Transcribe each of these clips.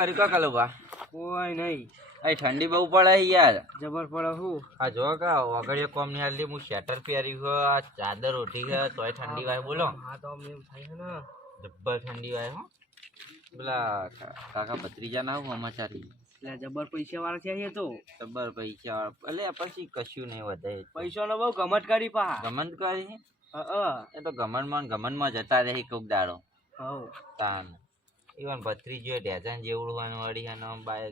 કર્યું કલો બા? કોઈ નહીં. અહીં ઠંડી બહુ પડે યાર. જબર પડે હું? આ જો કા વગડીએ કોમની આલી હું સ્વેટર પહેર્યું હો આ ચાદર ઉઠી ગયો તોય ઠંડી વાય બોલો. હા તો અમને એવું થાય ને. જબ્બર ઠંડી વાય હો. પેલા કાકા ભત્રીજા ના હું અમાચારી. એટલે જબર પૈસા વાળા છે તો. જબ્બર પૈસા અલે પછી કશું નહીં વધે. પૈસાનો બહુ ગમત કરી પા. ગમત કરી હા. એ તો ગમનમાં ને ગમનમાં જતા રહી કોક દાડો. હવ. તાન. ઈવન ભત્રીજો ઢેજાન જે ઉડવાનું વાળી અને બાય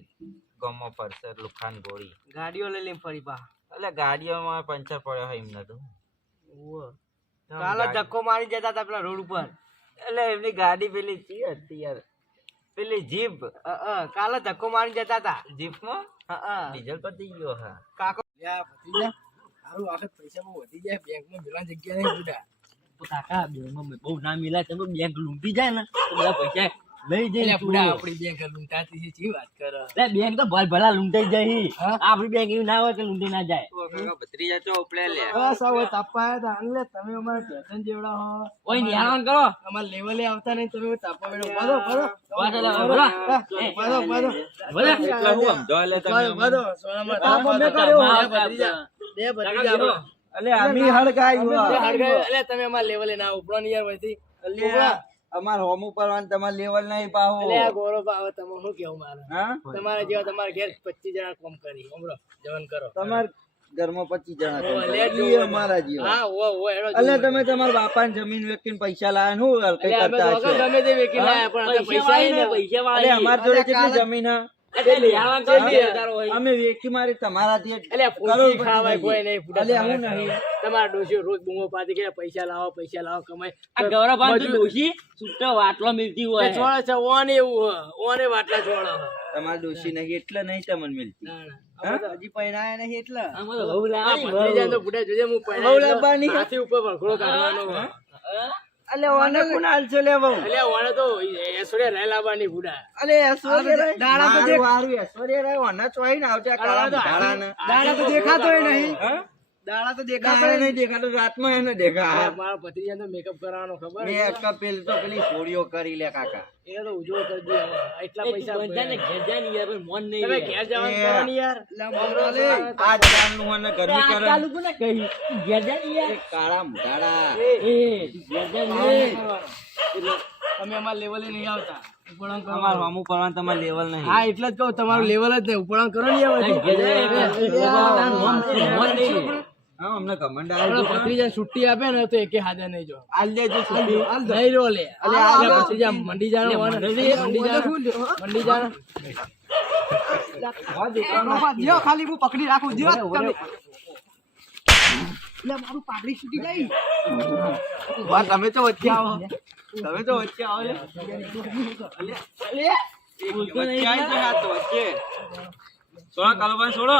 ગમો પરસર લુખાન ગોળી. ગાડીઓ લઈ લઈને ફરી પા એટલે ગાડીઓમાં પંચર પડ્યો હોય એમને તો કાલે ધક્કો મારી જતા હતા પેલા રોડ ઉપર. એટલે એમની ગાડી પેલી ચી હતી યાર? પેલી જીપ. અ, અ, કાલે ધક્કો મારી જતા હતા. જીપમાં? હા, હા. ડીઝલ પતી ગયો હા. કાકો સારું આખત પૈસા બહુ વધી જાય બેંકમાં પેલા જગ્યા નહીં બુડા કાકા બેંકમાં બહુ ના મિલાય તમે બેંક લૂંટી જાય ને તો બધા પૈસા લઈ જઈ આપણી બેંક લૂંટાતી છે ચી વાત કરો. એ બેંક તો ભલ ભલા લૂંટાઈ જઈ. આપણી બેંક એવું ના હોય કે લૂંટી ના જાય. બત્રી જતો ઉપડે લે. બસ હવે તાપાયા તા. આને તમે અમાર પેશન જેવડા હો. ઓય નિહાળન કરો. અમાર લેવલે આવતા નહીં તમે તાપા વેડો બોલો બોલો બોલો બોલો બોલો બોલો બોલો એટલે હું સમજો લે તમે બોલો સોનામાં તાપા મે કર્યો. બે બત્રી જાઓ અલે આમી હળગાયું હળગાયું અલે તમે અમાર લેવલે ના ઉપડો ને યાર વધી અલે અમાર હોમ ઉપર તમાર લેવલ નહીં પાહો. એટલે આ ગોરો બા, તમે શું કેવું મારે? હા? તમારા જેવા તમારા ઘેર પચીસ જણા કોમ કરી. હમણાં જવન કરો. તમાર ઘરમાં પચીસ જણા છે. અમારા જેવા. હા ઓ ઓ એનો એટલે તમે તમારા બાપાને જમીન વેચીને પૈસા લાયા અમે કરતા તો ગમે તે વેચી લાયા, પણ પૈસા પૈસા વાળી ને પૈસા વાળી અમાર જોડે કેટલી જમીન હે? અમે વેકી મારી લાવો પૈસા લાવો કમાય. આ ગૌરવભાઈ ડોશી છૂટો મિલતી હોય. છોડે છે ઓને એવું ઓને વાટલા છોડો તમારા ડોશી નહીં એટલે નહીં તમને મિલતી. હજી પહેરાયા નહીં એટલે? હવ લાવવાની? હાથી અલે ઓને કુનાલ છે લેવો અલે ઓને તો એસોરે રેલાબાની ગુડા અલે એસોરે દાડા તો દેખ વારું ચોઈ ના આવતા કાળા દેખાતો નહીં. દાડા તો દેખાતો નહીં દેખાતો રાતમાં એને દેખા. મારા ભત્રીજાનો મેકઅપ કરાવવાનો ખબર મેકઅપ પેલી તો પેલી છોડીઓ કરી લે કરો નહીં આવતા. તમારું લેવલ જ નહીં. ઉપડાણ કરો ને છુટ્ટી આપે ને તો હાજર નહીં જો. આલે ભત્રીજા મંડી ખાલી હું પકડી રાખું જો તમે તો વચ્ચે આવો. તમે તો વચ્ચે આવો થોડા કાલુભાઈ છોડો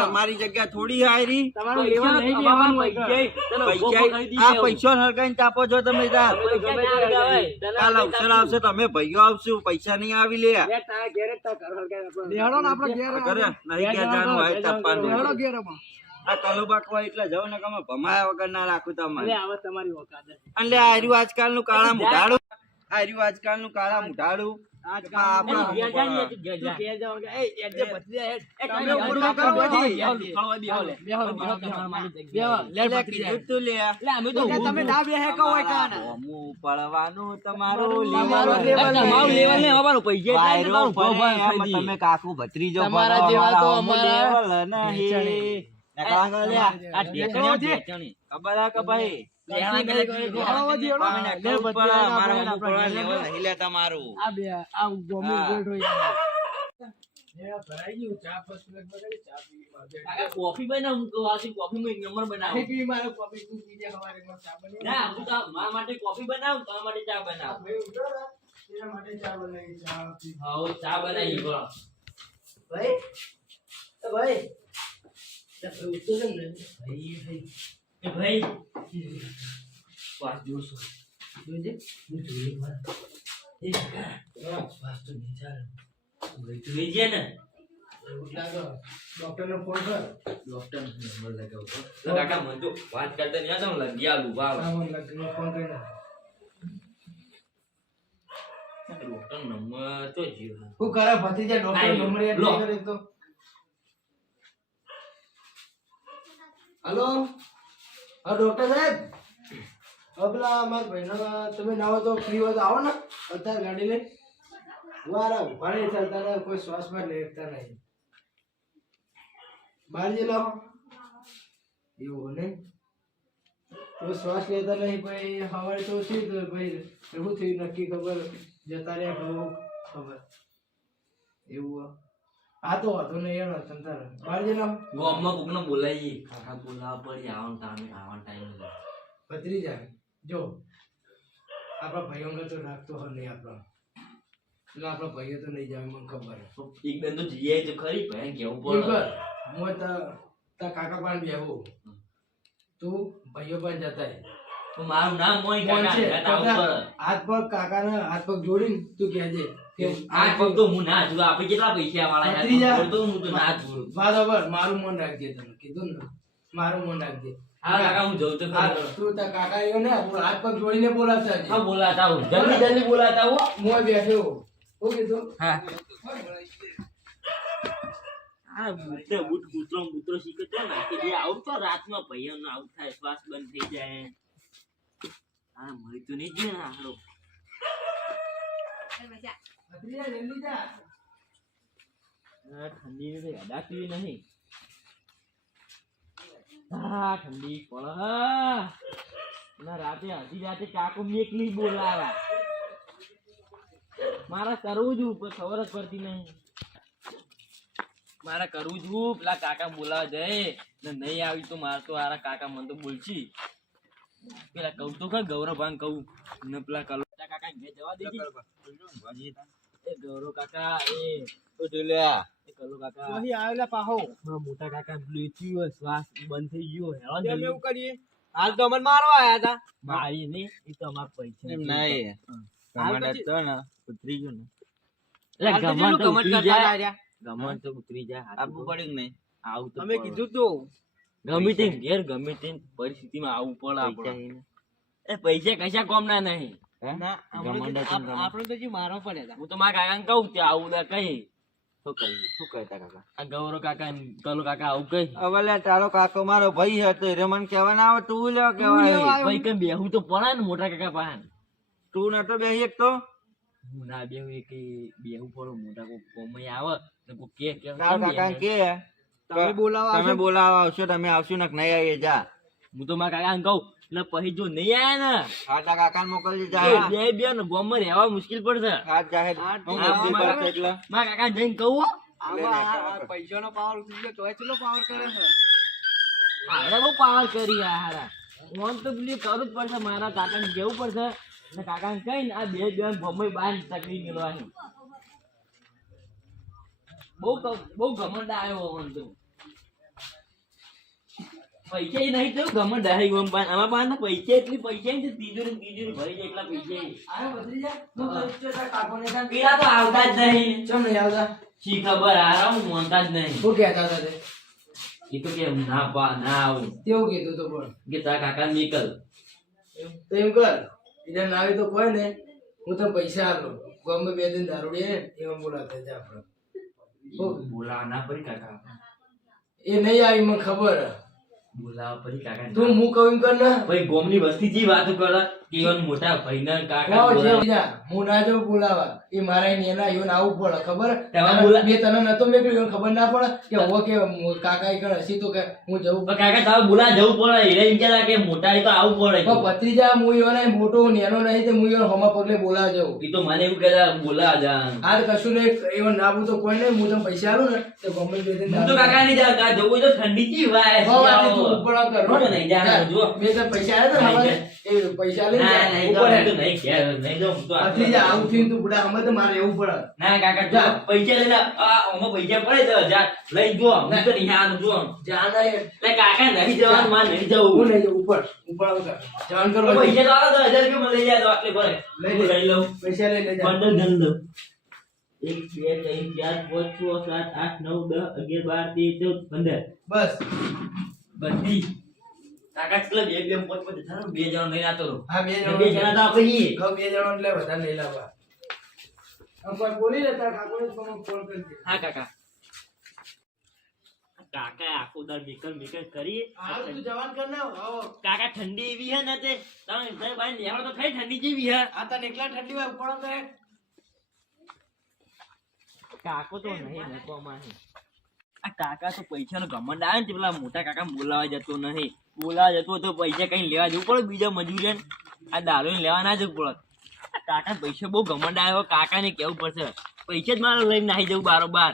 તમારી જગ્યા થોડી હારી. પૈસા હરકાઈ તાપો છો તમે કાલ અવસર આવશે તમે ભાઈઓ આવશો પૈસા નહીં આવી લે. નહીં ગયા જાણવું તાપવાનું આ તલુ પાકવા એટલે જવ ને કમે ભમાયા વગર ના રાખું તમારે હવે તમારી ઓકાદ એટલે આ રહ્યું આજકાલનું કાળા મુઢાડું આ રહ્યું આજકાલનું કાળા મુઢાડું તમે કાકુ ભત્રીજો તમારા જેવા તો અમારા નહીં કોફી બનાવ હું તો મારા માટે કોફી બનાવું તમારા માટે ચા માટે ચા બનાવી ચા ચા બનાવી ભાઈ ભાઈ વાસ જોશો જોજે હું જોઈ વાર એ કાકા, વાસ તો નહીં ચાલે. ભાઈ તું લઈ જાય ને એવું ફોન કર? ડોક્ટર નંબર લગાવ તો તો કાકા મને તો વાત કરતા નહીં આવતા હું લગી આલું ભાવ હા, મને લગ્નનો ફોન કરીને ડોક્ટર નંબર તો જીવ હું કરે ભતીજા ડોક્ટર નંબર યાદ કરે તો? હલો? હા ડોક્ટર સાહેબ? હવે પેલા મારા ભાઈનો તમે ના તો ફ્રી હોય તો આવો ને. અત્યારે ગાડી લઈ. વારા ઊભા નહીં થતા કોઈ શ્વાસમાં લેતા નહીં. બહાર જઈ લાવો. એવું ને તો શ્વાસ લેતા નહીં, ભાઈ. સવારે તો શું થયું ભાઈ. શું થયું, નક્કી ખબર. જતા રહ્યા ખબર. એવું હા તો વાંધો નહીં યાર તંતર બહાર જઈ લાવો. ગામમાં કોકને બોલાવી કાકા બોલાવવા પડી આવન ટાઈમે આવન ટાઈમે પતરી જાય જો આપણા ભાઈઓને તો રાખતો હોય નહીં આપણો. એટલે આપણા ભાઈઓ તો નહીં જાય મને ખબર છે. એક બેન તો જઈએ તો ખરી ભાઈ કેવું પડે. હું તા કાકા પાસે બેહું. તું ભાઈઓ પણ જતા તો મારું નામ મોય કાકા હાથ પગ કાકાને હાથ પગ જોડીને તું કહેજે. આ પગ તો હું ના જોઉં. આપણે કેટલા પૈસા વાળા તો હું તો ના જોઉં. બરાબર મારું મન રાખજે તમે. કીધું ને? મારું મન રાખજે. હા કાકા હું જઉં તો કાકા એવો ને આપણું હાથ પગ જોડીને બોલાવતા. હા બોલાતા હું જલ્દી જલ્દી બોલાતા હું. મોય બેઠો કીધું? હા. આ બૂટે બૂટ કૂતરો ને બૂતરો શીખે તો નાખી દે આવું તો રાતમાં ભૈયાનો આવું થાય શ્વાસ બંધ થઈ જાય. આ મળી તો નહીં ગયો ને આખરો ઠંડી ને અડાકવી નહીં. ઠંડી પણ રાતે અડધી રાતે કાકો મેકલી બોલાવા મારે કરવું જ ઉપર, ખબર જ પડતી નહીં. મારે કરવું છું પેલા કાકા બોલાવા જાય. ને નહીં આવી તો મારે તો આરા કાકા મને તો બોલશી. પેલા કહું તો ખા ગૌરવ ભાન કહું. ને પેલા કલો કાકા ઘેર જવા દેજે. એ ગૌરવ કાકા એ તો જોલ્યા એ કલો કાકા અહીં આવેલા પાહો મોટા કાકા પેલું હોય, શ્વાસ બંધ થઈ ગયો હેરાન અમે એવું કરીએ હાલ તો અમને મારવા આયા હતા મારી નહીં એ તો અમારા પૈસા એમ નહીં હાલ તો ને ઉતરી ગયો ને એટલે ગમન તો ઉતરી જાય ગમન તો ઉતરી જાય આપવું પડે કે નહીં આવું તો અમે કીધું તો ગમે તે ઘેર ગમે તે પરિસ્થિતિમાં આવવું પડે પૈસા આપણે એ પૈસા કશા કોમ ના નહીં આપણે તો- ને આપ- આપણે તો જે મારવા પડ્યા હતા હું તો મારા કાકાને કહું તે આવું ના શું શું કહેતા કાકા? આ ગૌરવ કાકા કલો કાકા આવું કઈ હવે લે તારો કાકો મારો ભાઈ હતો એ મને કહેવા ના આવે તું લેવા કહેવાય ભાઈ કઈ બેહું? તો પડે ને મોટા કાકા પાસે. તું નતો બે એક તો. હું ના બેહું એક બેહું પડે મોટા કોઈ કોમય આવે ને કે કે કાકા કે. તમે બોલાવા તમે આવશો? બોલાવા આવશો તમે આવશો ને કે નહીં આવીએ જા. હું તો મારા કાકા કહું એટલે પછી જો નહીં આયા ને ખાટા કાકા મોકલી જાય બે બે ને ગામમાં રહેવા મુશ્કેલ પડશે. હાથ જાહેર. મારા કાકા જઈને કહું પૈસા આ- આ પાવર ઉતરી ગયો તોય ચેટલો પાવર કરે છે? મારે બહુ પાવર કરી આ હારા. ફોન તો પેલી કરવું જ પડશે મારા કાકાને જવું પડશે? ને કાકાને કઈ ને આ બે બે ભમાઈ બાર તકલી મેળવાની બહુ બહુ ગમંડ આવ્યો મને તો. પૈસા નહીં તો ગમે આવી ગમ પણ આમાં પાસે પૈસા એટલી પૈસા ને તિજોરી ને તિજોરી ભરી જાય એટલા પૈસા? તું તો પેલા તો આવતા જ નહીં. ચમ નહીં આવતા? શી ખબર? હું માનતા જ નહીં. શું કહેતા હતા તે? એ તો કે ના પા ના આવું. તેવું કીધું તો પણ કે તારા કાકા નીકળ તો એમ કર. એટલે ના આવી તો કોઈ ને. હું તને પૈસા આપું. ગમે બે દિન દારૂડી એમાં બોલાવતા જા આપણે. બોલા ના પડી કાકા. એ નહીં આવી મને ખબર. બોલાવા પછી કાકા તું હું કહું કર ને. ભાઈ ગોમની વસ્તી જી વાતો કરે કે મોટા મોટા ભાઈના કાકા. હું ના જો બોલાવા. એ મારા એના ઈવન આવવું પડે ખબર? બોલા- મેં તને નતો મેં ઈવન ખબર ના પડે કે હવે કે કાકા ઈ કણ હસી તો કે હું જવું કાકા તારે બોલા જવું પડે એટલે એમ કહેતા કે મોટા તો આવું પડે. પણ ભત્રીજા હું ઈવન મોટો નેનો નહીં તે હું ઈવન હોમા પગલે બોલા જવું એ તો મને એવું કહેતા બોલા જા. આ કશું ને એવો ના આવું તો કોઈ નહીં હું તમને પૈસા આલું ને તો ગમે તે હું તો કાકા નહીં જાવ કાકા જવું તો ઠંડી ચી વાય હો, વાત તું ઉપર કરો હો. નહીં જાણતો, જો. મેં તો પૈસા આવ્યા તો? એ પૈસા ના નહીં ઉપર તો તો આવું થયું તું બુડા અમે તો મારે એવું પડે. ના કાકા જા. પૈસા લઈને આ પૈસા પડે તો જા લઈ જો હું તો નહીં જો. જા ના. કાકા નહીં જવાનું મારે નહીં જવું. હું નહીં ઉપર ઉપર આવું જાણ તો પૈસા તો આવે રૂપિયા મને લઈ જાય તો આટલે ભરે લઈ લઈ લઉં. પૈસા લઈને જા. બંડલ એક બે ત્રણ ચાર પાંચ છ સાત આઠ નવ દસ અગિયાર બાર તેર ચૌદ પંદર. બસ. બધી. કાકા કેટલા બે બે પાંચ પાંચ હજાર બે જણા લઈને આતો રહો. હા બે બે જણા તો છીએ. કહો બે જણા એટલે બધા લઈ લાવવા. કોઈ બોલી લેતા કાકોને ફોન કરી દે. હા કાકા. કાકા આખો દર મેકર મેકર કરી હાલ તું જવાન કર ના કાકા ઠંડી એવી હે ને તે? તમે ભાઈ ભાઈ લેવડો તો ખરી ઠંડી જેવી હે. આ તને એકલા ઠંડી માં પડો તો એક કાકો તો નહીં મૂકવામાં આ કાકા તો પૈસાનો ઘમંડ આવે ને પેલા મોટા કાકા બોલાવા જતો નહીં. બોલાવા જતો તો પૈસા કઈ લેવા જવું પડે, બીજા મજૂરી આ દારૂ લેવા ના જવું પડે. કાકા પૈસા બહુ ઘમંડ આવ્યો કાકાને કેવું પડશે? પૈસા જ મારે લઈને નાહી જવું બારોબાર.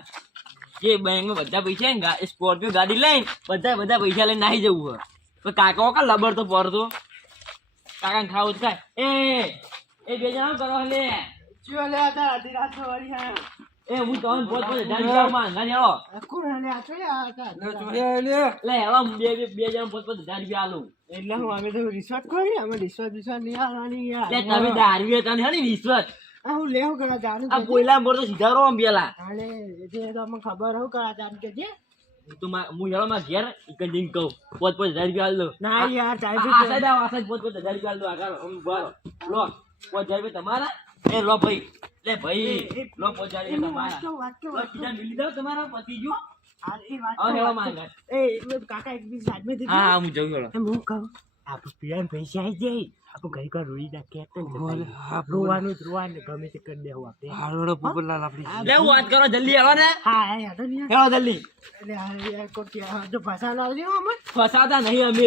જે બેંકમાં બધા પૈસા સ્કોર્પિયો ગાડી લઈને બધા બધા પૈસા લઈને નાહી જવું હોય. તો કાકા કા લબર તો પડતો? કાકાને ખાવું ખાય એ એ બે જણા કરો લે. ચિયો લે અડધી રાત વાળી, હા. એ હું તમને પોત પોત હજાર રૂપિયા માંગા ને હેલો કોણ લે આ હતા લે ચોર્યા લે લે હવે બે બે બે જણા પોત પોત રૂપિયા આલું એટલે હું અમે તો રિસોર્ટ કરી અમે રિસોર્ટ રિસોર્ટ નહીં આવવાની યાર લે તમે દારૂ તને હે ને વિશ્વાસ આ હું લેવું કરા જાનું આ પોયલા મોર તો સીધા રહો આમ પેલા અરે જે તો અમને ખબર હું કરા જાન કે જે તું હું માં ઘેર ઈકન કહું પોત પોત હજાર રૂપિયા આલ દો ના યાર ચાલ પોત પોત હજાર રૂપિયા આલ દો આગળ આમ બારો લો પોત હજાર રૂપિયા તમારા એ લો ભાઈ લે ભાઈ લો રૂપિયા તમારા. સીધા મિલી દો તમારા પતિ જો. આ વાત હવે એ એ કાકા એક બીજ સાઈડમાં હા હા હું જઉં હેલો એમ હું કહું. આપણે પીવાનું પૈસા આવી જાય. આપણે ઘડી ઘર રોઈ નાખીએ રોવાનું જ રોવાનું ગમે તે કરી દેવું આપણે હારોડો પોપટલાલ આપડી લે વાત કરો જલ્દી આવો ને. હા એ યાદ નહીં હેલો જલ્દી. એટલે આ યાર કોઈ જો ભાષા ના આવજો અમે ફસાતા નહીં અમે.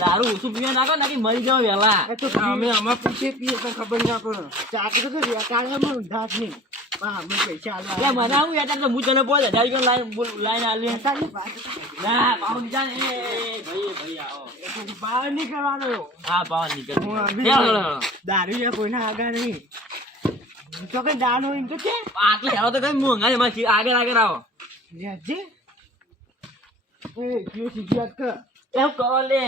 દારૂ ને ઓછું પીવા નાખો નાખી મરી જાવ વેલા એ તો અમે આમાં પીછે પીએ તો ખબર ના પડે. ચાકરી તો કરી ઊંધા જ નહીં. ના. દારૂ કોઈના આગળ નહીં. તો કે દાનો એમ તો કે આટલે હેલો તો કઈ મોંઘા છે મારી આગળ આગળ આવો. જે. એ કયો સીધી વાત કર. એવું કરો લે.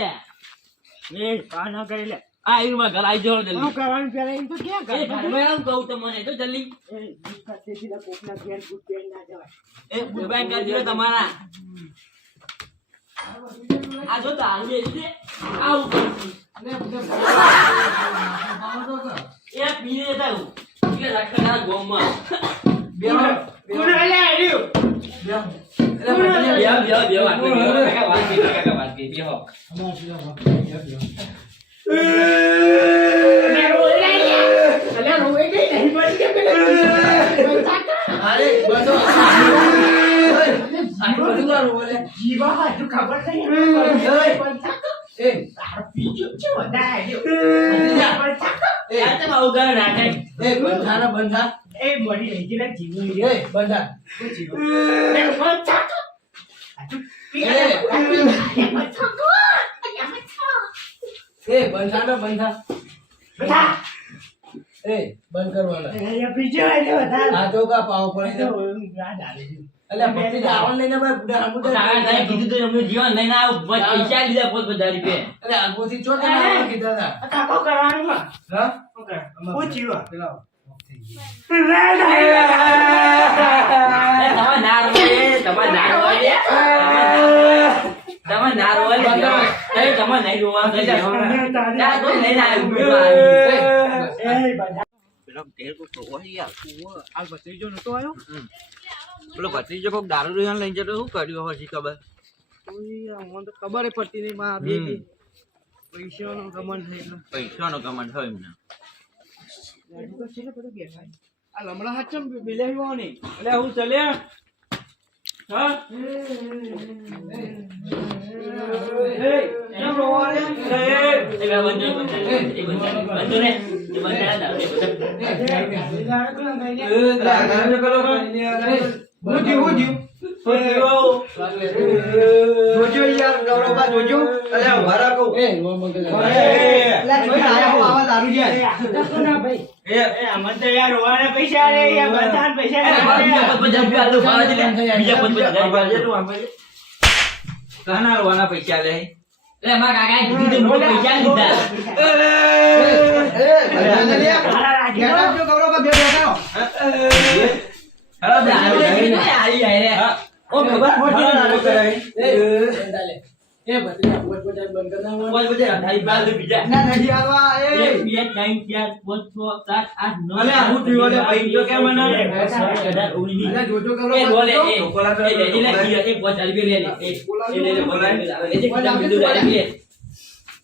એ પા ના કરી લે આ આવ્યું માં ઘર આવી જલ્દી હું કરવાનું પેલા એમ તો ક્યાં એ કર ઘરમાં આવું કહું તમને તો જલ્દી એ દીકરા સીધા કોકના ઘેર પહેરી ના જવાય એ મોબાઈલ કરી દીધો તમારા આ જો દારૂ એ રીતે આવું કરું છું. એ પીને જતા હું એટલે રાખતા ગોમમાં કોણ અલે આવ્યું બે બે બે વાત કાકા, વાત કરી, બેહો. અલે રોઈ ગઈ નહીં મળી કે પેલા અરે બધો બધું વાર બોલે જીવા હાજુ ખબર નહીં એ તારો પીજો છે વધારે એ આ તો આવું કરે નાટક. એ બંધા બંધા એ મળી રહી ગઈ જીવો એ બંધા શું જીવો એ એ બંધા ને બંધા બધા એ બંધ કરવાના. એ પીછે એટલે વધારે. આ તો કા પાવ પડે? તો તો આવે છે. એટલે ભક્તિ આવન લઈને ભાઈ બુડા હમુદા કાકા તારે કીધું તો એમનું જીવન લઈને આવું, પૈસા લીધા પોત બધા રૂપિયા. અરે આગોથી ચો કે કીધા હતા? કાકો કરવાનું હા? શું કરે પેલા તમારે તમારે તમારે ના રોવાય, એ તમારે નહીં. ના, કોઈ લઈને આવ્યું, પેલો ભત્રીજો કોક દારૂ લઈને જતો શું કર્યું હશે ખબર ખબર પડતી નહીં માં બે પૈસાનો ગમન થઈ ગયો પૈસાનો કમન હોય એમને આ લમડા હાથ બિલે નહીં એટલે હું ચલે હા? કેમ રોવા એ એ. એ એ. જોજો યાર ગૌરવબા જોજો અરે વારા કહું એ નો આવા દારૂ જાય એ અમન તો યાર રોવાના પૈસા રે યાર બધા પૈસા બીજા પચપચ રૂપિયા. બીજા પચપચ હજાર રૂપિયા આલો. રોવાના પૈસા લે એટલે મારા કાકાએ કીધું તે પૈસા લીધા એ, છો, ગૌરવભાઈ, બે બેઠા હો. ને આવી આવી રે. ઓ ખબર મોટી. એ બંધ. બોલ બધે અઢાઈ બાર બીજા ના, નથી આવવા, એ. અલે, હું? ભાઈ કેમ અઢાર, ઓગણીસ. એ બોલે જોજો. એ એ લે, લે, એ પાંચ ચાલી લે લે. એ એ લે લે પાંચ ચાલી બે લે. એ જે કીધા કીધું લે.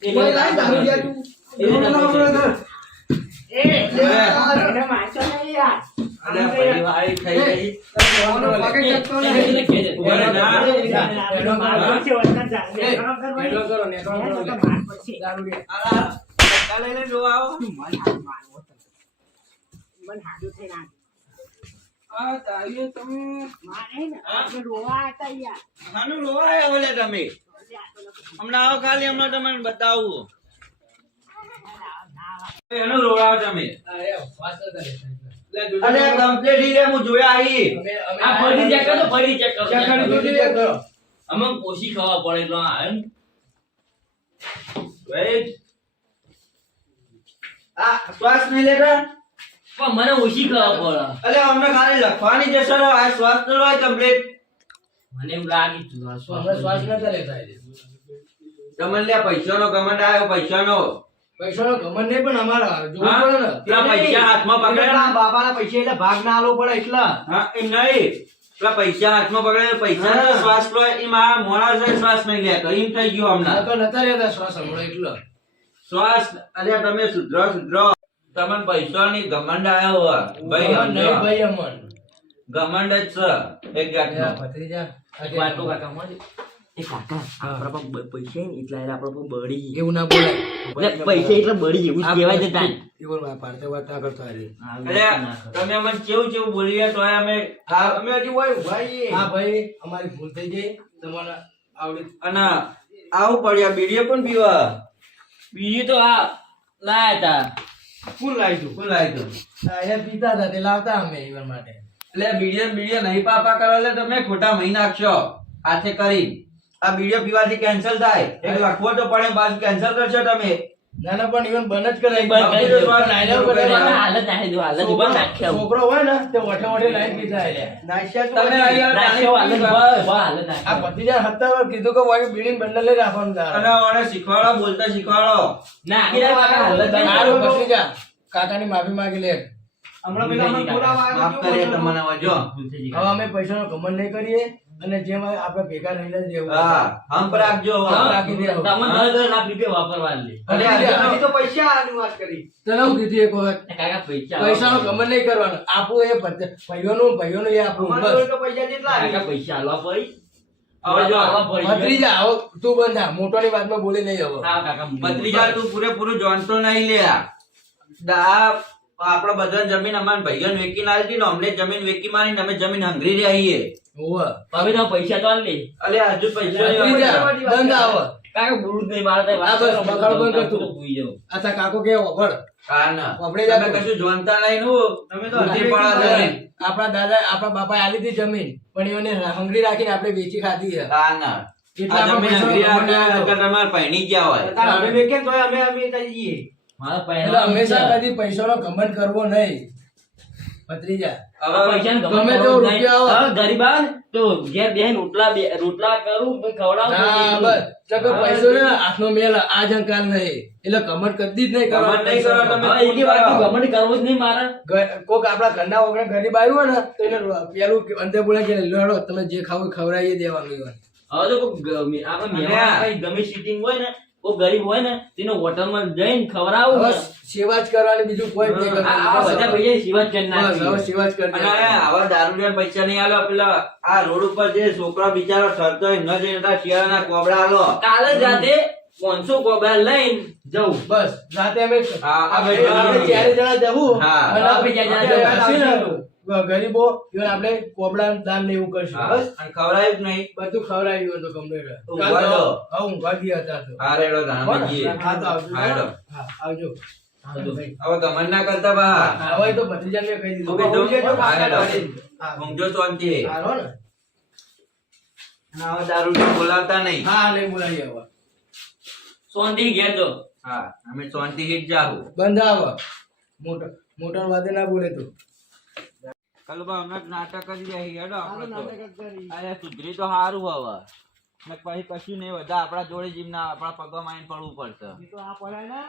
એ લે, કોઈ દારૂ તું. એ અલે, નહીં. ના. એનો તમે. હમણાં આવો ખાલી હમણાં તમને બતાવું. એનું રોવાવ જમે. અરે કમ્પ્લીટ ઈ રે હું જોયા આઈ. આ ફરી ચેક કરો ફરી ચેક કરો. ચેક કરો ચેક કરો. અમુક ઓછી ખાવા પડે એટલે આ એમ. વેઇટ આ શ્વાસ નહીં લેતા? પણ મને ઓછી ખાવા પડે. અલે અમને ખાલી લખવાની છે સર. આ શ્વાસ તો હોય કમ્પ્લીટ મને એમ લાગી તું શ્વાસ શ્વાસ નતા લેતા તમને ગમન લે પૈસાનો ગમન આવ્યો પૈસાનો. પૈસાનો ઘમંડ નહીં પણ અમારા જોવું પડે ને. પૈસા હાથમાં પકડે. બાપાના પૈસા એટલે ભાગ ના આલવો પડે એટલા. હા એમ નહીં. પેલા પૈસા હાથમાં પકડે પૈસા. શ્વાસ લો છે શ્વાસ નહીં લેતો. એમ થઈ ગયું હમણાં. નકર નતા રહેતા શ્વાસ હમણાં એટલો. શ્વાસ અરે તમે સુધરો સુધરો. તમને પૈસાની ગમંડ આવ્યો હોય. ભાઈ નહીં. ભાઈ અમન. ઘમંડ જ છે. એક જાતનો. કાકા મને એ કાકા આપણા પાસે પૈસા ને એટલા એટલે આપણા બળી એવું ના બોલાય. પૈસા એટલે બળી એવું કહેવાય છે તાન. એવું ના પાડતે વાત ના કરતો અરે તમે અમને કેવું કેવું બોલી તો અમે હા અમે હજી હોય ભાઈ હા ભાઈ અમારી ભૂલ થઈ ગઈ તમારા આવડી અને આવું પડ્યા બીડીઓ પણ પીવા બીજું તો આ લાયા તા ફૂલ લાવ્યું ફૂલ લાગ્યું હા, એ પીતા હતા તે લાવતા અમે ઈવન માટે એટલે બીડીએ બીડીએ નહીં પાપા કરો એટલે તમે ખોટા મહી નાખશો હાથે કરી આ બીડીઓ પીવાથી કેન્સલ થાય. એક લખવો તો પડે બાજુ કેન્સલ કરશો તમે. ના ના પણ ઈવન બંધ જ કરાય. છોકરો હોય ને તે વઠે વઠે લાઈન કીધા તમે આ પતિ જાર હતા વાર કીધું કે વાગે બીડીને બંડલ લઈ રાખવાનું અને તારે. શીખવાડો બોલતા શીખવાડો. હાલત હારું નાખી ભત્રીજા કાકાની માફી માંગી લે. હમણાં પેલા અમે પૂરા વાગે માફ કરે તમને જો હવે અમે પૈસાનો ઘમંડ નહીં કરીએ. અને જેમ આપણે ભેગા રહીને જ રહેવું હા હંપ રાખજો હવે. હા. રાખી દે. તમને દસ દસ લાખ રૂપિયા વાપરવા લે અરે આજે તો પૈસા આની વાત કરી. તને હું કીધું એક વખત. કાકા પૈસા પૈસાનો ગમન નહીં કરવાનો. આપો એ ભાઈઓનું ભાઈઓનું એ આપણું બસ. તો પૈસા જેટલા કાકા પૈસા આલો ભાઈ. ભત્રીજા આવો તું બંધ મોટોની વાતમાં બોલી નહીં હવે. હા કાકા ભત્રીજા તું પૂરેપૂરું જોનતો નહીં લે આ. આપડે બધા જમીન અમારા ભાઈઓ વેકી નાખી ને અમને જમીન વેકી મારી અમે જમીન હંગરી રહીએ હોવે. હવે તો પૈસા તો લે અલે હજુ પૈસા ભત્રીજા, આવો. કાકા બોલું નહીં મારે આ બસ, બગાડ બંધ કર તું. ભૂઈ જાઉં. આ કાકો કે વફળ કાના આપણે તમે કશું જાણતા નહીં નું તમે તો હજી પડા વેચી આપણા દાદા આપણા બાપાએ આલી હતી જમીન પણ એને હંગરી રાખીને આપણે વેચી ખાધી છે. કાના એટલા આપણે તમારે પૈણી ગયા હોય. અમે વેચીએ ને અમે મારા પહેલા હંમેશા કદી પૈસાનો ઘમંડ કરવો નહીં. ભત્રીજા હવે પૈસા ગમે તેવો રૂપિયા આવે. ગરીબ આવે ને તો ઘેર બેહીને રોટલા બે- રોટલા કરું ખવડાવું ના બસ. તો પૈસો ને હાથનો મેલ આ જંકાલ નહીં. એટલે કમર કદી જ નહીં ઘમંડ નહીં કરો તમે. હવે વાત તું કરવો જ નહીં મારે. ઘર- કોક આપણા ઘરના વગર ગરીબ આવ્યું હોય ને તો એને પેલું અંદર બોલે કે લડો તમે જે ખાવું ખવડાવી દેવાનું હવે તો આપણે ગમે સીટિંગ હોય ને કોઈ ગરીબ હોય ને તેનો હોટલમાં જઈને ખવડાવું બસ સેવા જ કરવાની બીજું કોઈ નહીં આ આ બધા. પૈસા સિવાય જ કરી સેવા જ કરી અને. આવા દારૂડિયા પૈસા નહીં આલો પેલા આ રોડ ઉપર જે છોકરા બિચારો સરતો હોય ન જઈને શિયાળાના કોબળા આલો. કાલે જાતે પાંચસો કોબરા લઈને જવું. બસ રાતે અમે હા, આ આપણે ભાઈ આપણે જણા જવું હા. ગરીબો ઈવન આપણે કોબળા દાન ને એવું કરશું. બસ. અને ખવડાયું જ નહીં? બધું ખવડાવ્યું હતું કાલ હા ઊંઘવા ગયા હતા તો. હા રેડો હા તો આવજો. હા, આવજો. આવજો. હવે ગમન ના કરતા બા. હવે તો ભત્રીજાને કહી દીધું. ઊંઘજો શાંતિ હાલો ને. અને હવે દારૂડિયા બોલાવતા નહીં. હા નહીં બોલાવીએ હવે. શાંતિ ઘેર જો હા અમે શાંતિથી જ જાહુ. બંધ આવ. મોટર મોટર વાદે ના બોલે તું. કલુબા હમણાં નાટક જ રહી હેડો. અરે સુધરી તો સારું હવે. ને પછી કશું નહીં બધા આપણા જોડે જીમ ના આપણા પગમાં પડવું પડશે. તો આ પડાય ના.